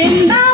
Simba.